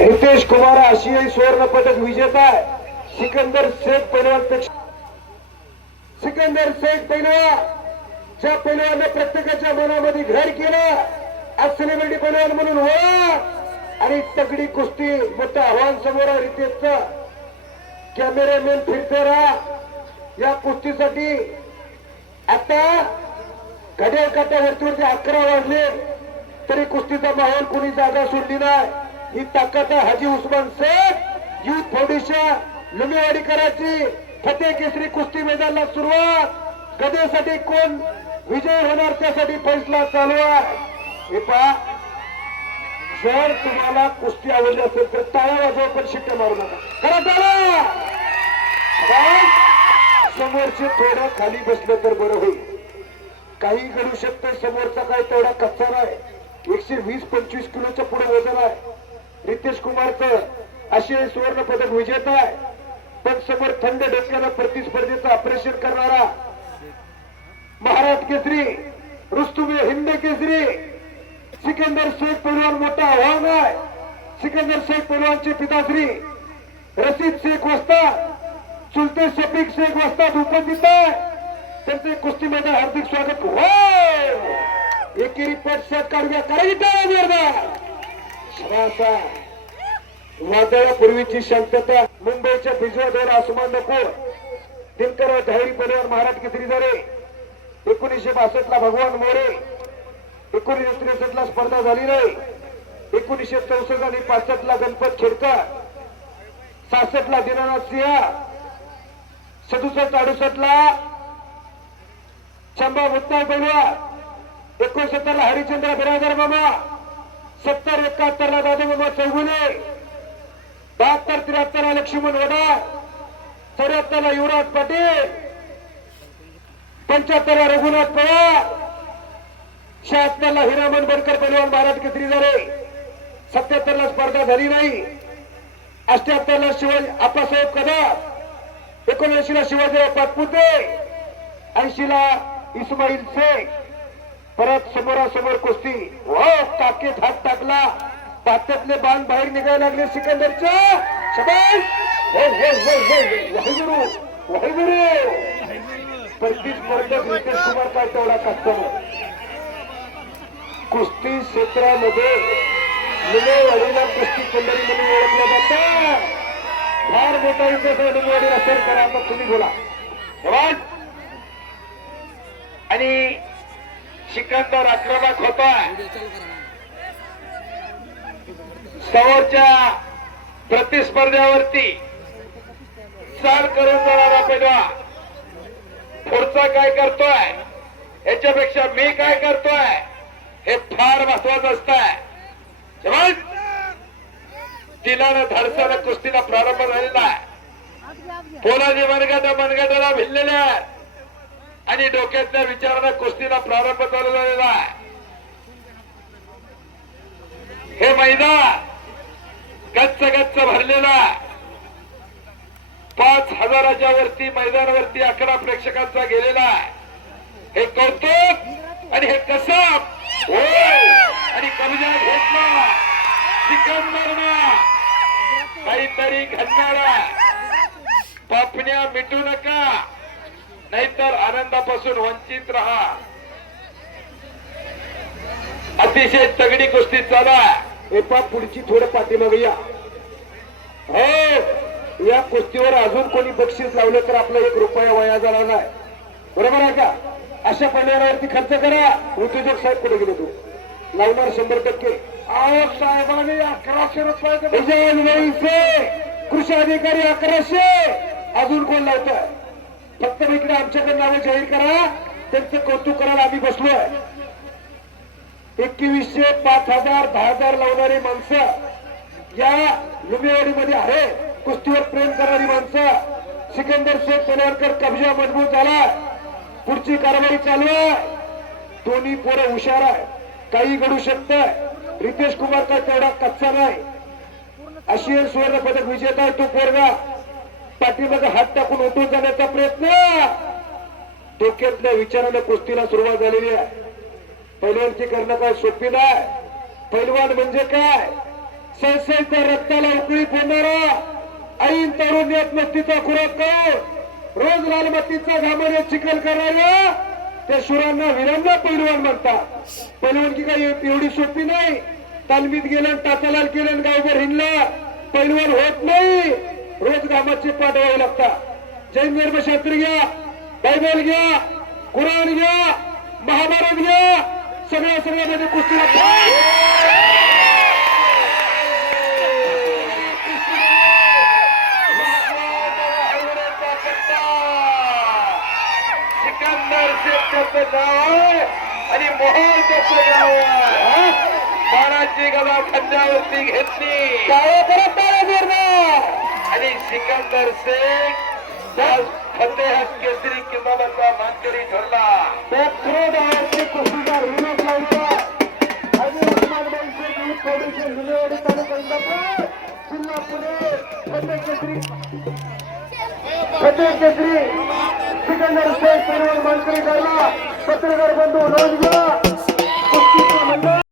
रितेश कुमार आशियाई सुवर्ण पदक विजेता आहे. सिकंदर शेख पैलवानपेक्षा सिकंदर शेख पैलवान ज्या पैलवानने प्रत्येकाच्या मनामध्ये घर केलं, आज सेलिब्रिटी पैलवान म्हणून ओळख आणि तगडी कुस्ती मोठं आव्हान समोर आहे रितेशचं. कॅमेरामॅन फिरते राहा या कुस्तीसाठी. आता घड्याळ काट्यावरती 11 वाजले तरी कुस्तीचा माहोल कोणी जागा सोडली नाही. ही ताकद आहे हाजी उस्मान शेख युथ फाउंडेशन लुमेवाडीकरांची. फतेह केसरी कुस्ती मैदानाला सुरुवात. गदेसाठी कोण विजय होणार त्यासाठी फैसला चालू आहे. हे पहा, जर तुम्हाला कुस्ती आवडली असेल तर टाळ्या वाजवा, पण शिट्ट्या मारू नका. करा टाळ्या. समोरचे थोडं खाली बसलं तर बरं होईल. काही घडू शकतं. समोरचा काय तेवढा कच्चा नाही. 120-25 किलोच्या पुढे वजन आहे. रितेश कुमारचं आशियाई सुवर्ण पदक विजेता आहे. पण समोर थंड डोक्याला प्रतिस्पर्धेचं ऑपरेशन करणारा महाराष्ट्र केसरी रुस्तुम हिंद केसरी सिकंदर शेख पैलवान मोठा आव्हान आहे. सिकंदर शेख पैलवानचे पिताश्री रशीद शेख वस्ताद, चुलते शफीक शेख वस्ताद उपस्थित आहे. त्यांचे कुस्ती मैदान हार्दिक स्वागत. हो एकेरी पट सेट काढूया. करायची वादळापूर्वीची शांतता. मुंबईच्या बिजवाडवर आसमान नको. दिनकर धावरी पैलवान महाराष्ट्र केसरी झाले. 1962 ला भगवान मोरे. 1963 ला स्पर्धा झाली नाही. 1964 आणि 65 ला गणपत खेडकर. 66 ला दीनानाथ सिंह. 67-68 ला चंबा मुत्ताय पैलवान. 69 ला हरिचंद्र बिरादर मामा. 70-71 ला दादा मामा चौगुले. 72-73 ला लक्ष्मण वडा. 74 ला युवराज पाटील. 75 ला रघुनाथ पवार. 76 ला हिरामन बनकर पैलवान महाराष्ट्र केसरी झाले. 77 ला स्पर्धा झाली नाही. 78 ला शिवाजी आप्पासाहेब कदम. 79 ला शिवाजीराव पाटपुते. 80 ला इस्माईल शेख. परत समोरासमोर कुस्ती. टाकेत हात टाकला. पात्यातले बाण बाहेर निघायला लागले सिकंदरच्या. शबाश. वाहिगुरु वाहिगुरु. प्रतिस्पर्धक रितेश कुमार काय तेवढा कष्ट. कुस्ती क्षेत्रामध्ये लुमेवाडीला कुस्ती खंडरी म्हणून ओळखलं जातं. फार मोठा इतिहास लुमेवाडीला सर करा. आता तुम्ही बोला. आणि सिकंदर आक्रमक होता. समोरच्या प्रतिस्पर्ध्यावरती चाल करून जाणारा पैलवान पुढचा काय करतोय याच्यापेक्षा मी काय करतोय हे फार महत्वाचं असतंय. तिलानं धडसानं कुस्तीला प्रारंभ झालेला आहे. पोलादी मनगटाला भिडलेल्या आणि डोक्यातल्या विचारानं कुस्तीला प्रारंभ झालेला आहे. हे मैदान गच्च गच्च भरलेला. 5000च्या वरती मैदानावरती 11 प्रेक्षकांचा गेलेला आहे. हे कौतुक आणि हे कसब आणि कब्जा घेतला सिकंदरनं. काहीतरी घडणारा. पापण्या मिटू नका नाहीतर आनंदापासून वंचित राहा. अतिशय तगडी कुस्ती चालू आहे. पुढची थोडं पाठीमागे या. हो या कुस्तीवर अजून कोणी बक्षीस लावलं तर आपला 1 रुपया वाया जाणार नाही. बरोबर आहे का? अशा पर्यावरणावरती खर्च करा. उद्योजक साहेब कुठे गेले? तू लावणार 100%. आवक साहेबांनी 1100 रुपये. कृषी अधिकारी 1100. अजून कोण लावतोय? फक्त इकडे आमच्याकडे नावे जाहीर करा. त्यांचं कौतुक करायला आम्ही बसलोय. 2100, 5000, 10000 लावणारी माणसं या लुमेवाडीमध्ये आहे. कुस्तीवर प्रेम करणारी माणसं. सिकंदर शेख पैलवानकर कब्जा मजबूत झाला. पुढची कारवाई चालू आहे. दोन्ही पोरं हुशार आहे. काही घडू शकतं. रितेश कुमार काय तेवढा कच्चा नाही. आशियाई सुवर्ण पदक विजेता आहे तो पोरगा. पाठीमागे हात टाकून उठून जाण्याचा प्रयत्न. डोक्यातल्या विचाराने कुस्तीला सुरुवात झालेली आहे. पैलवानची करणं काय सोपी नाही. पैलवान म्हणजे काय? संस्थेच्या रक्ताला उकळी फोडणारा, ऐन तारुण्यात मस्तीचा खुराक करून रोज लालबत्तीचा घामाने चिखल करणाऱ्या त्या शुरांना वीरांना पैलवान म्हणतात. पैलवानकी काही एवढी सोपी नाही. तालमीत गेलं, टाचालाल केलं, गावभर हिंडला, पैलवान होत नाही. रोज घामाचे पाठ व्हावे लागतात. जैन धर्मशास्त्री घ्या, बायबल घ्या, कुराण घ्या, महाभारत घ्या, सगळ्यामध्ये कुस्ती सिकंदर शेखचं नाव आहे आणि मोहन त्याचं नाव आहे. बाणाची गदा खांद्यावरती घेतली आणि सिकंदर शेख फतेह केसरी किताबाचा मानकरी ठरला. कुस्तीदार विनोद लावला आणि उस्मानबाई शेख फाउंडेशन जुनेवाडी तालुका इंदापूर जिल्हा पुणे. फतेह केसरी सिकंदर शेख पैलवान मानकरी ठरला. पत्रकार बंधू